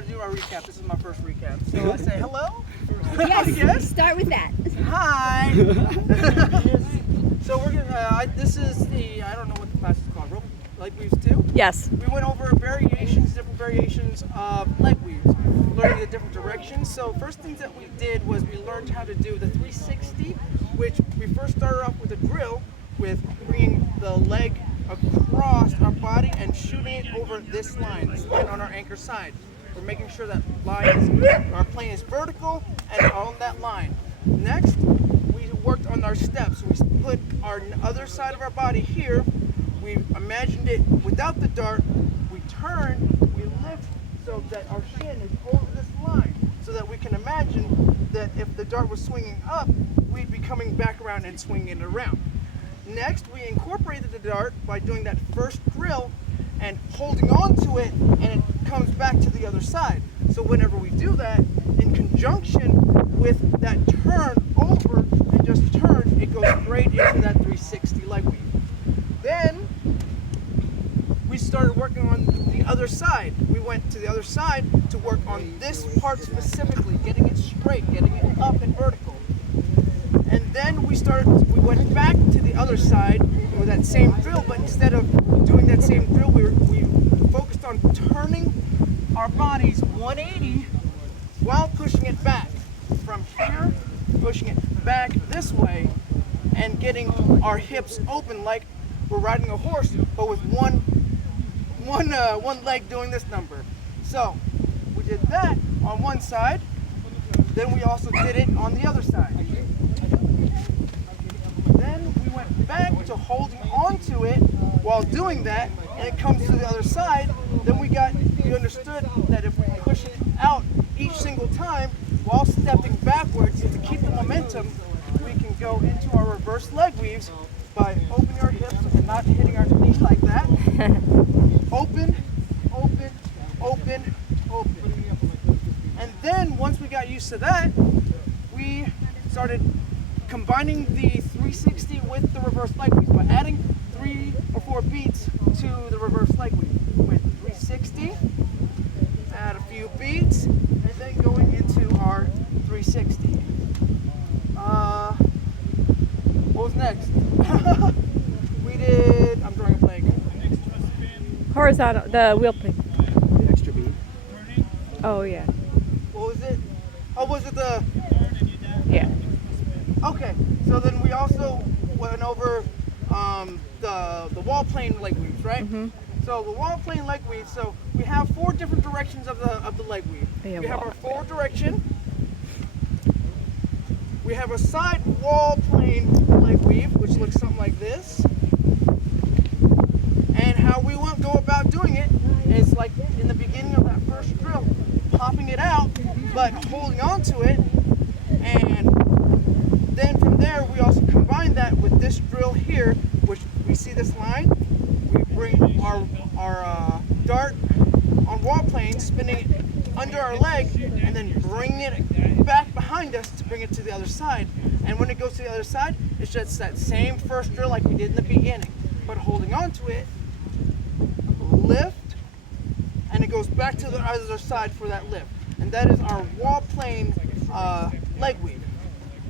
how to do our recap. This is my first recap. So I say hello. Yes, start with that. Hi. So we're gonna. This is the. I don't know what the class is called. Rope leg weaves 2. Yes. We went over different variations of leg weaves, learning the different directions. So first things that we did was we learned how to do the 360, which we first started off with a drill, with bringing the leg across our body and shooting it over this line on our anchor side. We're making sure that our plane is vertical and on that line. Next, we worked on our steps. We put our other side of our body here. We imagined it without the dart. We turn, we lift so that our shin is over this line, so that we can imagine that if the dart was swinging up, we'd be coming back around and swinging it around. Next, we incorporated the dart by doing that first drill and holding on to it, and it comes back to the other side. So whenever we do that, in conjunction with that turn over and just turn, it goes straight into that 360 leg weave. Then we started working on the other side. We went to the other side to work on this part specifically, getting it straight, getting it up and vertical. And then we went back to the other side with that same drill, but instead of doing that same drill, we focused on turning our bodies 180 while pushing it back. From here, pushing it back this way, and getting our hips open like we're riding a horse, but with one leg doing this number. So we did that on one side, then we also did it on the other side. Then we went back to holding on to it while doing that, and it comes to the other side. Then we understood that if we push it out each single time while stepping backwards to keep the momentum, we can go into our reverse leg weaves by opening our hips and not hitting our knees like that. Open, open, open, open. And then once we got used to that, we started combining the 360 with the reverse leg weave by adding 3 or 4 beats to the reverse leg weave. With 360, add a few beats, and then going into our 360. What was next? We did, I'm drawing a blank. Horizontal, the wheel plane. The extra beat. Oh, yeah. What was it? Oh, was it the... Yeah. Okay, so then we also went over the wall plane leg weaves, right? Mm-hmm. So the wall plane leg weave, so we have 4 different directions of the leg weave. Yeah, We have wall our forward direction. We have a side wall plane leg weave, which looks something like this. And how we won't go about doing it is like in the beginning of that first drill, popping it out, but holding on to it. And then from there, we also combine that with this drill here, which we see this line. We bring our dart on wall plane, spinning it under our leg, and then bringing it back behind us to bring it to the other side. And when it goes to the other side, it's just that same first drill like we did in the beginning, but holding on to it, lift, and it goes back to the other side for that lift. And that is our wall plane leg weave.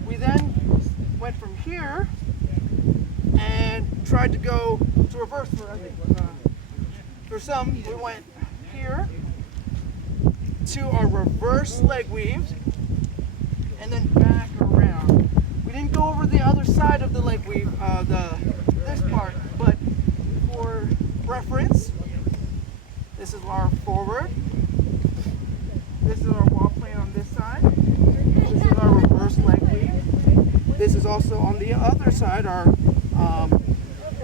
We then went from here and tried to go to reverse for some. We went here to our reverse leg weaves and then back around. We didn't go over the other side of the leg weave, this part, but for reference, this is our forward. This is our wall plane on this side. This is our reverse leg weave. This is also on the other side, our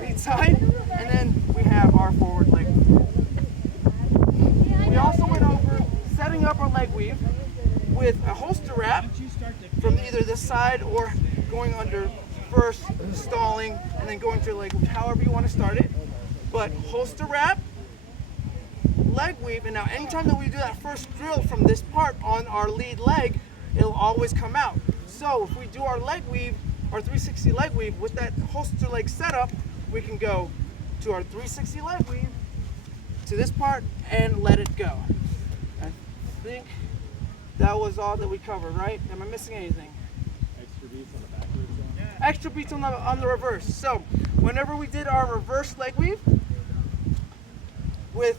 lead side. And then we have our forward leg weave. We also went over setting up our leg weave with a holster wrap from either this side or going under first, stalling, and then going to leg weave, however you want to start it. But holster wrap, leg weave, and now anytime that we do that first drill from this part on our lead leg, it'll always come out. So if we do our leg weave, our 360 leg weave with that holster leg setup, we can go to our 360 leg weave to this part and let it go. And think that was all that we covered, right? Am I missing anything? Extra beats on the backwards one. Extra beats on the reverse. So whenever we did our reverse leg weave with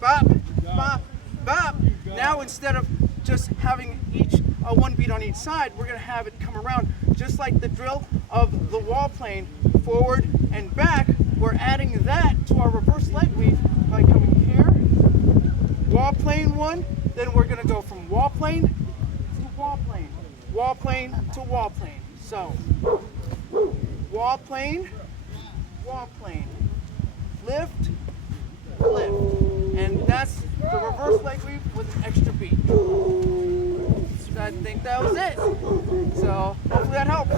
bop, bop, bop, now instead of just having one beat on each side, we're going to have it come around just like the drill of the wall plane, forward and back. We're adding that to our reverse leg weave by coming here, wall plane one, then we're going to go from wall plane to wall plane, wall plane to wall plane. So wall plane, lift, lift, and that's the reverse leg weave with an extra beat. So I think that was it. So hopefully that helps.